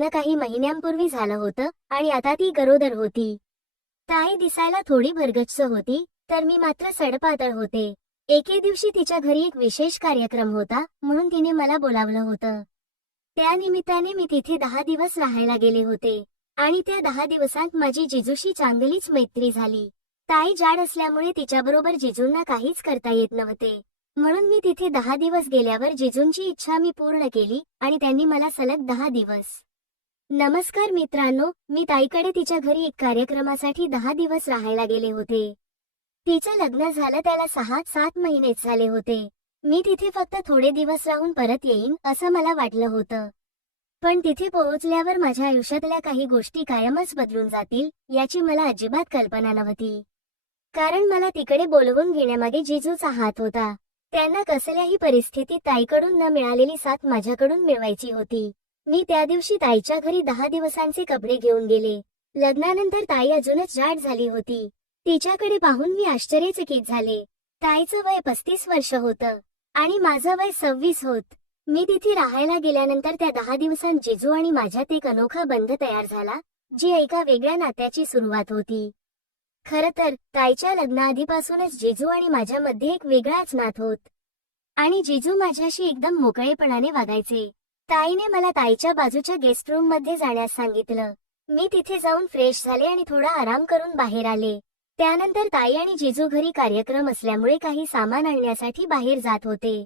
लग्न काही महिन्यांपूर्वी झालं होतं आणि आता ती गरोदर होती. ताई दिसायला थोडी भरगच्च होती, तर मी मात्र सडपातळ होते. एके दिवशी तिच्या घरी एक विशेष कार्यक्रम होता, म्हणून तिने मला बोलावलं होतं. त्या निमित्ताने मी तिथे 10 दिवस राहायला गेले होते आणि त्या 10 दिवसांत माझी जिजूशी चांगलीच मैत्री झाली. ताई जाड असल्यामुळे तिच्याबरोबर जिजूंना काहीच करता येत नव्हते, म्हणून मी तिथे 10 दिवस गेल्यावर जिजूंची इच्छा मी पूर्ण केली आणि त्यांनी मला सलग 10 दिवस. नमस्कार मित्रांनो, मी ताईकडे तिच्या घरी एक कार्यक्रमासाठी 10 दिवस राहायला गेले होते. तिचं लग्न झालं त्याला 6-7 महिनेच झाले होते. मी तिथे फक्त थोडे दिवस राहून परत येईन असं मला वाटलं होतं. पण तिथे पोहोचल्यावर माझ्या आयुष्यातल्या काही गोष्टी कायमच बदलून जातील याची मला अजिबात कल्पना नव्हती. कारण मला तिकडे बोलवून घेण्यामागे जिजूचा हात होता. त्यांना कसल्याही परिस्थितीत ताईकडून न मिळालेली साथ माझ्याकडून मिळवायची होती. मी त्या दिवशी ताईच्या घरी 10 दिवसांचे कपडे घेऊन गेले. लग्नानंतर ताई अजूनच जाड झाली होती. तिच्याकडे पाहून मी आश्चर्यचकित झाले. ताईचं वय 35 वर्ष होतं आणि माझं वय 26 होत. मी तिथे राहायला गेल्यानंतर त्या 10 दिवसांत जिजू आणि माझ्यात एक अनोखा बंध तयार झाला, जी एका वेगळ्या नात्याची सुरुवात होती. खरं तर ताईच्या लग्नाआधीपासूनच जिजू आणि माझ्यामध्ये एक वेगळाच नात होत आणि जिजू माझ्याशी एकदम मोकळेपणाने वागायचे. ताईने मला ताईच्या बाजूच्या गेस्ट रूम मध्ये जाण्यास सांगितलं. मी तिथे जाऊन फ्रेश झाले आणि थोडा आराम करून बाहेर आले. त्यानंतर ताई आणि जिजू घरी कार्यक्रम असल्यामुळे काही सामान आणण्यासाठी बाहेर जात होते.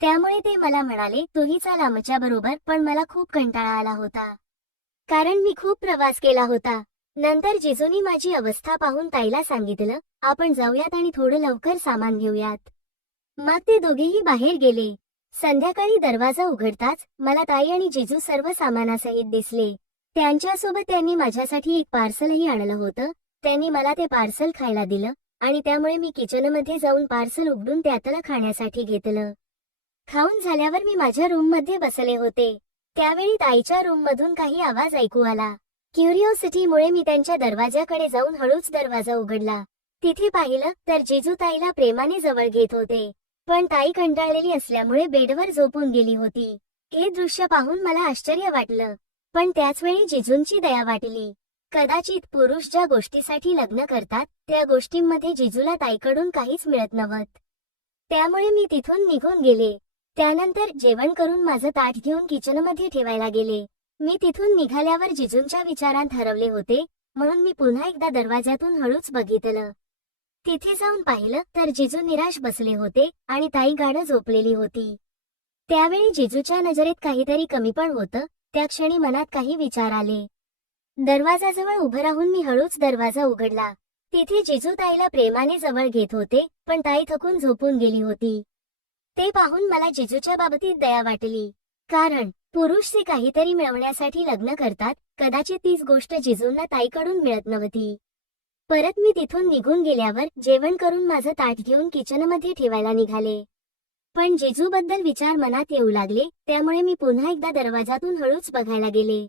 त्यामुळे ते मला म्हणाले, तूही चल आमच्या बरोबर. पण मला खूप कंटाळा आला होता, कारण मी खूप प्रवास केला होता. नंतर जिजूनी माझी अवस्था पाहून ताईला सांगितलं, आपण जाऊयात आणि थोडं लवकर सामान घेऊयात. मग ते दोघेही बाहेर गेले. संध्याकाळी दरवाजा उघडताच मला ताई आणि जिजू सर्व सामानासहित दिसले. त्यांच्यासोबत त्यांनी माझ्यासाठी एक पार्सलही आणलं होतं. त्यांनी मला ते पार्सल खायला दिलं आणि त्यामुळे मी किचनमध्ये जाऊन पार्सल उघडून त्यातलं खाण्यासाठी घेतलं. खाऊन झाल्यावर मी माझ्या रूममध्ये बसले होते. त्यावेळी ताईच्या रूममधून काही आवाज ऐकू आला. क्युरिओसिटीमुळे मी त्यांच्या दरवाजाकडे जाऊन हळूच दरवाजा उघडला. तिथे पाहिलं तर जिजू ताईला प्रेमाने जवळ घेत होते, पण ताई कंटाळलेली असल्यामुळे बेडवर झोपून गेली होती. हे दृश्य पाहून मला आश्चर्य वाटलं, पण त्याचवेळी जिजूंची दया वाटली. कदाचित पुरुष ज्या गोष्टीसाठी लग्न करतात त्या गोष्टींमध्ये जिजूला ताईकडून काहीच मिळत नव्हतं. त्यामुळे मी तिथून निघून गेले. त्यानंतर जेवण करून माझं ताट घेऊन किचनमध्ये ठेवायला गेले. मी तिथून निघाल्यावर जिजूंच्या विचारांत हरवले होते, म्हणून मी पुन्हा एकदा दरवाजातून हळूच बघितलं. तिथे जाऊन पाहिलं तर जिजू निराश बसले होते आणि ताई गाढ झोपलेली होती. त्यावेळी जिजूच्या नजरेत काहीतरी कमीपण होतं. त्या क्षणी मनात काही विचार आले. दरवाजाजवळ उभं राहून मी हळूच दरवाजा उघडला. तिथे जिजू ताईला प्रेमाने जवळ घेत होते, पण ताई थकून झोपून गेली होती. ते पाहून मला जिजूच्या बाबतीत दया वाटली, कारण पुरुष ते काहीतरी मिळवण्यासाठी लग्न करतात. कदाचित तीच गोष्ट जिजूंना ताईकडून मिळत नव्हती. परत मी तिथून निघून गेल्यावर जेवण करून माझं ताट घेऊन किचनमध्ये ठेवायला निघाले. पण जिजूबद्दल विचार मनात येऊ लागले, त्यामुळे मी पुन्हा एकदा दरवाजातून हळूच बघायला गेले.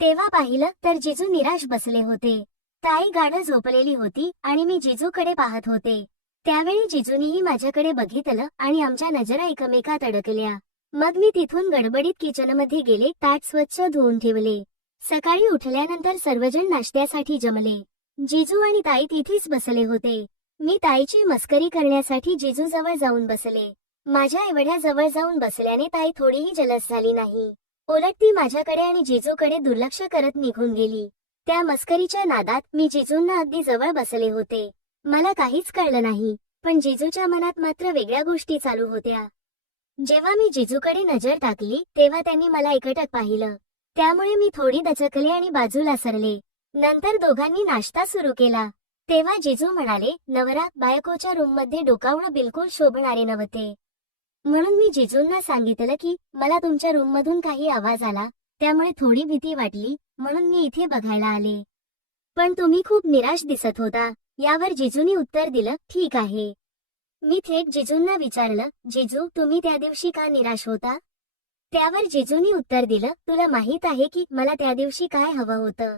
तेव्हा पाहिलं तर जिजू निराश बसले होते. ताई गाढ झोपलेली होती आणि मी जिजूकडे पाहत होते. त्यावेळी जिजूनीही माझ्याकडे बघितलं आणि आमच्या नजरा एकमेकात अडकल्या. मग मी तिथून गडबडीत किचनमध्ये गेले. ताट स्वच्छ धुवून ठेवले. सकाळी उठल्यानंतर सर्वजण नाश्त्यासाठी जमले. जिजू आणि ताई तिथेच बसले होते. मी ताईची मस्करी करण्यासाठी जिजूजवळ जाऊन बसले. माझ्या एवढ्या जवळ जाऊन बसल्याने ताई थोडीही जलस झाली नाही. उलट ती माझ्याकडे आणि जिजूकडे दुर्लक्ष करत निघून गेली. त्या मस्करीच्या नादात मी जिजूंना अगदी जवळ बसले होते. मला काहीच कळलं नाही, पण जिजूच्या मनात मात्र वेगळ्या गोष्टी चालू होत्या. जेव्हा मी जिजूकडे नजर टाकली तेव्हा त्यांनी मला एकटक पाहिलं. त्यामुळे मी थोडी दचकले आणि बाजूला सरले. नंतर दोघांनी नाश्ता सुरू केला. तेव्हा जिजू म्हणाले, नवरा बायकोच्या रूममध्ये डोकावणं बिलकुल शोभणारे नव्हते. म्हणून मी जिजूंना सांगितलं की मला तुमच्या रूममधून काही आवाज आला, त्यामुळे थोडी भीती वाटली, म्हणून मी इथे बघायला आले. पण तुम्ही खूप निराश दिसत होता. यावर जिजूंनी उत्तर दिलं, ठीक आहे. मी थेट जिजूंना विचारलं, जिजू तुम्ही त्या दिवशी का निराश होता? त्यावर जिजूंनी उत्तर दिलं, तुला माहित आहे की मला त्या दिवशी काय हवं होतं.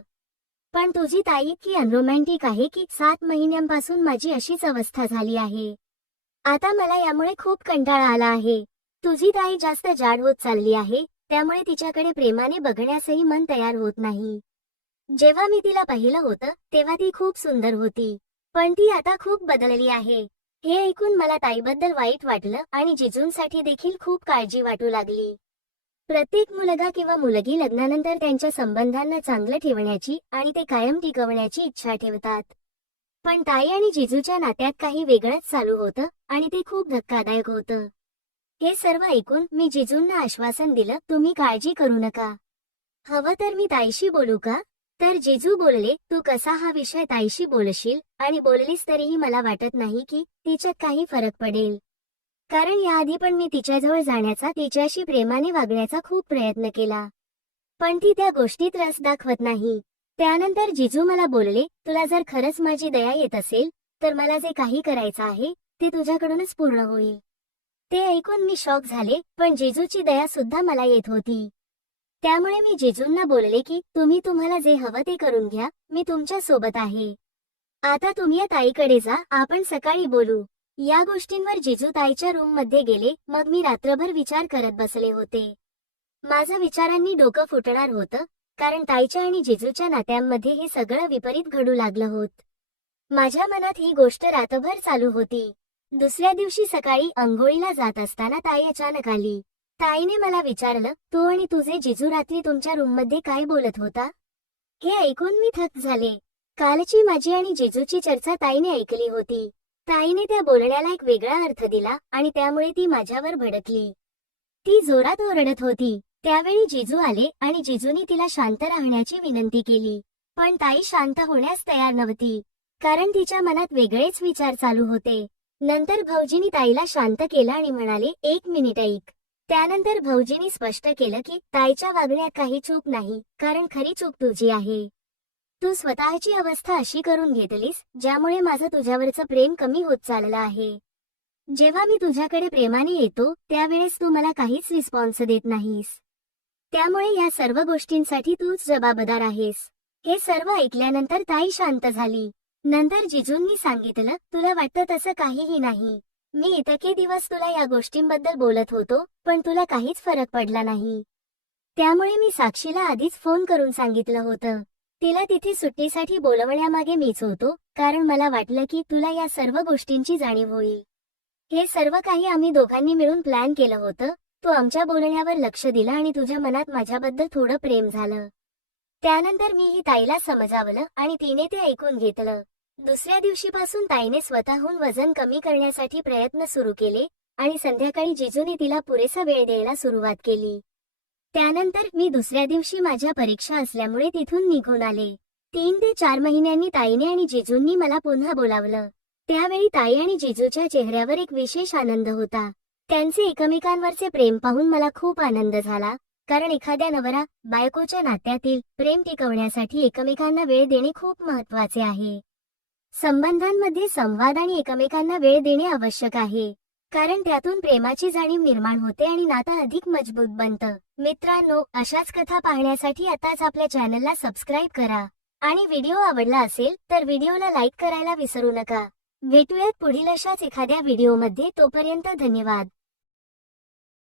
पण तुझी ताई इतकी अनरोमॅन्टिक आहे की 7 महिन्यांपासून माझी अशीच अवस्था झाली आहे. आता मला यामुळे खूप कंटाळा आला आहे. तुझी ताई जास्त जाड होत चालली आहे, त्यामुळे तिच्याकडे प्रेमाने बघण्यासही मन तयार होत नाही. जेव्हा मी तिला पाहिलं होतं तेव्हा ती खूप सुंदर होती, पण ती आता खूप बदलली आहे. हे ऐकून मला ताईबद्दल वाईट वाटलं आणि जिजूंसाठी देखील खूप काळजी वाटू लागली. प्रत्येक मुलगा किंवा मुलगी लग्नानंतर त्यांच्या संबंधांना चांगलं ठेवण्याची आणि ते कायम टिकवण्याची इच्छा ठेवतात. पण ताई आणि जिजूच्या नात्यात काही वेगळंच चालू होतं आणि ते खूप धक्कादायक होतं. हे सर्व ऐकून मी जिजूंना आश्वासन दिलं, तुम्ही काळजी करू नका. हवं तर मी ताईशी बोलू का? तर जिजू बोलले, तू कसा हा विषय ताईशी बोलशील आणि बोललीस तरीही मला वाटत नाही की तिच्यात काही फरक पडेल. कारण याआधी पण मी तिच्याजवळ जाण्याचा, तिच्याशी प्रेमाने वागण्याचा खूप प्रयत्न केला, पण ती त्या गोष्टीत रस दाखवत नाही. त्यानंतर जिजू मला बोलले, तुला जर खरंच माझी दया येत असेल तर मला जे काही करायचं आहे ते तुझ्याकडूनच पूर्ण होईल. ते ऐकून मी शॉक झाले, पण जिजूची दया सुद्धा मला येत होती. त्यामुळे मी जिजूंना बोलले की तुम्ही तुम्हाला जे हवं ते करून घ्या, मी तुमच्या सोबत आहे. आता तुम्ही या ताईकडे जा, आपण सकाळी बोलू. या गोष्टींवर जिजू ताईच्या रूम मध्ये गेले. मग मी रात्रभर विचार करत बसले होते. माझं विचारांनी डोकं फुटणार होतं, कारण ताईच्या आणि जिजूच्या नात्यांमध्ये हे सगळं विपरीत घडू लागलं होत. माझ्या मनात ही गोष्ट रात्रभर चालू होती. दुसऱ्या दिवशी सकाळी अंघोळीला जात असताना ताई अचानक आली. ताईने मला विचारलं, तू आणि तुझे जिजू रात्री तुमच्या रूममध्ये काय बोलत होता? हे ऐकून मी थक्क झाले. कालची माझी आणि जिजूची चर्चा ताईने ऐकली होती. ताईने त्या बोलण्याला एक वेगळा अर्थ दिला आणि त्यामुळे ती माझ्यावर भडकली. ती जोरात ओरडत होती. त्यावेळी जिजू आले आणि जिजूनी तिला शांत राहण्याची विनंती केली, पण ताई शांत होण्यास तयार नव्हती, कारण तिच्या मनात वेगळेच विचार चालू होते. नंतर भाऊजींनी ताईला शांत केलं आणि म्हणाले, एक मिनिट ऐक. त्यानंतर भाऊजींनी स्पष्ट केलं की ताईच्या वागण्यात काही चूक नाही, कारण खरी चूक तुझी आहे. तू स्वतःची अवस्था अशी करून घेतलीस ज्यामुळे माझं तुझ्यावरचं प्रेम कमी होत चाललं आहे. जेव्हा मी तुझ्याकडे प्रेमाने येतो त्यावेळेस तू मला काहीच रिस्पॉन्स देत नाहीस. त्यामुळे या सर्व गोष्टींसाठी तूच जबाबदार आहेस. हे सर्व ऐकल्यानंतर ताई शांत झाली. नंतर जिजूंनी सांगितलं, तुला वाटतं तसं काहीही नाही. मी इतके दिवस तुला या गोष्टींबद्दल बोलत होतो, पण तुला काहीच फरक पडला नाही. त्यामुळे मी साक्षीला आधीच फोन करून सांगितलं होतं. तिला तिथे सुट्टीसाठी बोलवण्यामागे मीच होतो, कारण मला वाटलं की तुला या सर्व गोष्टींची जाणीव होईल. हे सर्व काही आम्ही दोघांनी मिळून प्लॅन केलं होतं. तू आमच्या बोलण्यावर लक्ष दिलं आणि तुझ्या मनात माझ्याबद्दल थोडं प्रेम झालं. त्यानंतर मीही ताईला समजावलं आणि तिने ते ऐकून घेतलं. दुसऱ्या दिवशीपासून ताईने स्वतःहून वजन कमी करण्यासाठी प्रयत्न सुरू केले आणि संध्याकाळी जिजूने तिला पुरेसा वेळ द्यायला सुरुवात केली. त्यानंतर मी दुसऱ्या दिवशी माझ्या परीक्षा असल्यामुळे तिथून निघून आले. 3 ते 4 महिन्यांनी ताईने आणि जिजूंनी मला पुन्हा बोलावलं. त्यावेळी ताई आणि जिजूच्या चेहऱ्यावर एक विशेष आनंद होता. त्यांचे एकमेकांवरचे प्रेम पाहून मला खूप आनंद झाला, कारण एखाद्या नवरा बायकोच्या नात्यातील प्रेम टिकवण्यासाठी एकमेकांना वेळ देणे खूप महत्त्वाचे आहे. संबंधांमध्ये संवाद आणि एकमेकांना वेळ देणे आवश्यक आहे, कारण त्यातून प्रेमाची जाणीव निर्माण होते आणि नातं अधिक मजबूत बनतं. मित्रांनो, अशाच कथा पाहण्यासाठी आताच आपल्या चॅनलला सबस्क्राईब करा आणि व्हिडिओ आवडला असेल तर व्हिडिओला लाईक करायला विसरू नका. भेटूयात पुढील अशाच एखाद्या व्हिडिओमध्ये. तोपर्यंत धन्यवाद.